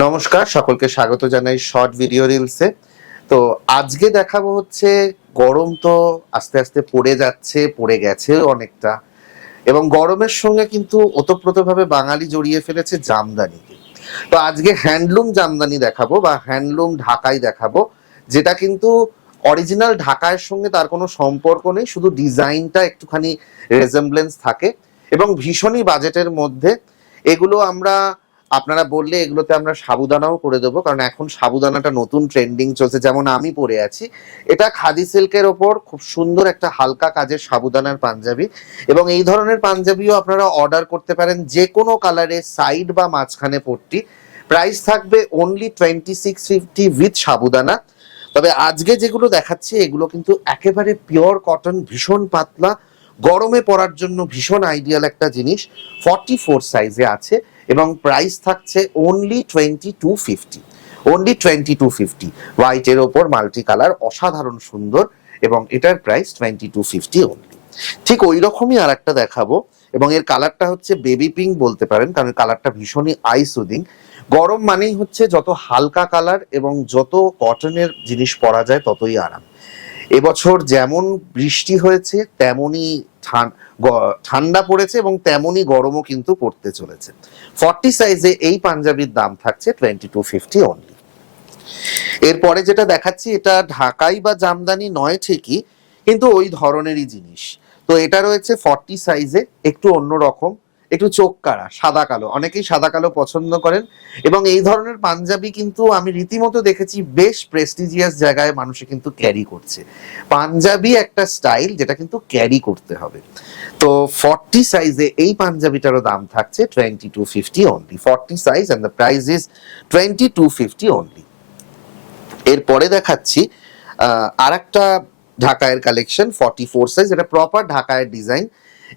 নমস্কার, সকলকে স্বাগত জানাই শর্ট ভিডিও রিলসে। তো আজকে দেখাবো হচ্ছে, গরম তো আস্তে আস্তে পড়ে যাচ্ছে, পড়ে গেছে অনেকটা, এবং গরমের সঙ্গে কিন্তু ওতপ্রোতভাবে বাঙালি জড়িয়ে ফেলেছে জামদানিকে। তো আজকে হ্যান্ডলুম জামদানি দেখাবো বা হ্যান্ডলুম ঢাকাই দেখাবো, যেটা কিন্তু অরিজিনাল ঢাকাইয়ের সঙ্গে তার কোনো সম্পর্ক নেই, শুধু ডিজাইনটা একটুখানি রেজেম্বলেন্স থাকে এবং ভীষণই বাজেটের মধ্যে। এগুলো আপনারা বললে এগুলোতে আমরা সাবুদানাও করে দেবো, কারণ এখন সাবুদানাটা নতুন ট্রেন্ডিং চলছে। যেমন আমি পরে আছি, এটা খাদি সিল্কের ওপর খুব সুন্দর একটা হালকা কাজের সাবুদানার পাঞ্জাবি, এবং এই ধরনের পাঞ্জাবিও আপনারা অর্ডার করতে পারেন যে কোনো কালারে, সাইড বা মাঝখানে পট্টি। প্রাইস থাকবে অনলি 2650 উইথ সাবুদানা। তবে আজকে যেগুলো দেখাচ্ছি এগুলো কিন্তু একেবারে পিওর কটন, ভীষণ পাতলা, গরমে পরার জন্য ভীষণ আইডিয়াল একটা জিনিস। 44 সাইজে আছে এবং প্রাইস থাকছে অনলি 2250। অনলি 2250। হোয়াইটের ওপর মাল্টি কালার, অসাধারণ সুন্দর, এবং এটার প্রাইস 2250 অনলি। ঠিক ওই রকমই আর একটা দেখাবো, এবং এর কালারটা হচ্ছে বেবি পিঙ্ক বলতে পারেন, কারণ কালারটা ভীষণই আই সুদিং। গরম মানেই হচ্ছে যত হালকা কালার এবং যত কটনের জিনিস পরা যায় ততই আরাম। এবছর যেমন বৃষ্টি হয়েছে তেমনই ঠান্ডা পড়েছে এবং তেমনই গরমও কিন্তু পড়তে চলেছে। 40 সাইজে এই পাঞ্জাবির দাম থাকছে 2250 অনলি। এরপরে যেটা দেখাচ্ছি, এটা ঢাকাই বা জামদানি নয় ঠিকই, কিন্তু ওই ধরনেরই জিনিস। তো এটা রয়েছে 40 সাইজে, একটু অন্যরকম, একটু চোখ কাড়া, সাদা কালো, অনেকেই সাদা কালো পছন্দ করেন। এবং এই ধরনের পাঞ্জাবি কিন্তু আমি রীতিমতো দেখেছি বেশ প্রেস্টিজিয়াস জায়গায় মানুষে কিন্তু ক্যারি করছে। পাঞ্জাবি একটা স্টাইল যেটা কিন্তু ক্যারি করতে হবে। তো 40 সাইজে এই পাঞ্জাবিটারও দাম থাকছে 2250 only. 40 size and the price is 2250 only. এরপরে দেখাচ্ছি আর একটা ঢাকায়ের কালেকশন, 44 সাইজ, এটা প্রপার ঢাকায়ের ডিজাইন,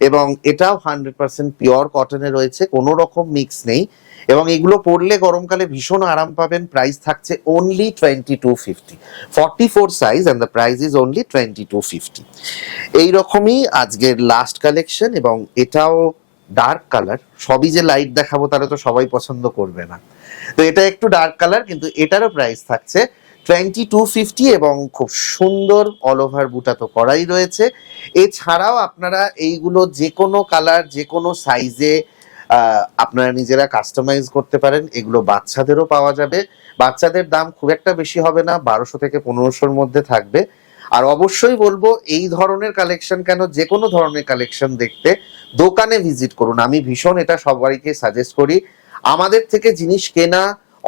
এবং এটাও 100% পিওর কটনে রয়েছে, কোনো রকম মিক্স নেই, এবং এগুলো পরলে গরমকালে ভীষণ আরাম পাবেন। প্রাইস থাকছে only 2250। 44 size and the price is only 2250। এইরকমই আজকের লাস্ট কালেকশন, এবং এটাও ডার্ক কালার। সবই যে লাইট দেখাবো তাহলে তো সবাই পছন্দ করবে না, তো এটা একটু ডার্ক কালার, কিন্তু এটারও প্রাইস থাকছে 2250, এবং খুব সুন্দর অল ওভার বুটা তো করাই রয়েছে। এছাড়াও আপনারা এইগুলো যে কোনো কালার, যে কোনো সাইজে আপনারা নিজেরা কাস্টমাইজ করতে পারেন। এগুলো বাচ্চাদেরও পাওয়া যাবে। বাচ্চাদের দাম খুব একটা বেশি হবে না, 1200 থেকে 1500-র মধ্যে থাকবে। আর অবশ্যই বলবো, এই ধরনের কালেকশন কেন, যে কোনো ধরনের কালেকশন দেখতে দোকানে ভিজিট করুন। আমি ভীষণ এটা সবাইকে সাজেস্ট করি। আমাদের থেকে জিনিস কেনা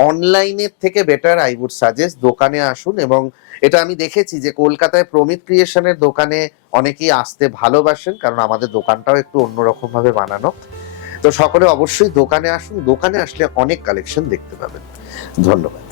অনলাইনের থেকে বেটার, আই উড সাজেস্ট দোকানে আসুন। এবং এটা আমি দেখেছি যে কলকাতায় প্রমিত ক্রিয়েশনের দোকানে অনেকেই আসতে ভালোবাসেন, কারণ আমাদের দোকানটাও একটু অন্যরকম ভাবে বানানো। তো সকলে অবশ্যই দোকানে আসুন, দোকানে আসলে অনেক কালেকশন দেখতে পাবেন। ধন্যবাদ।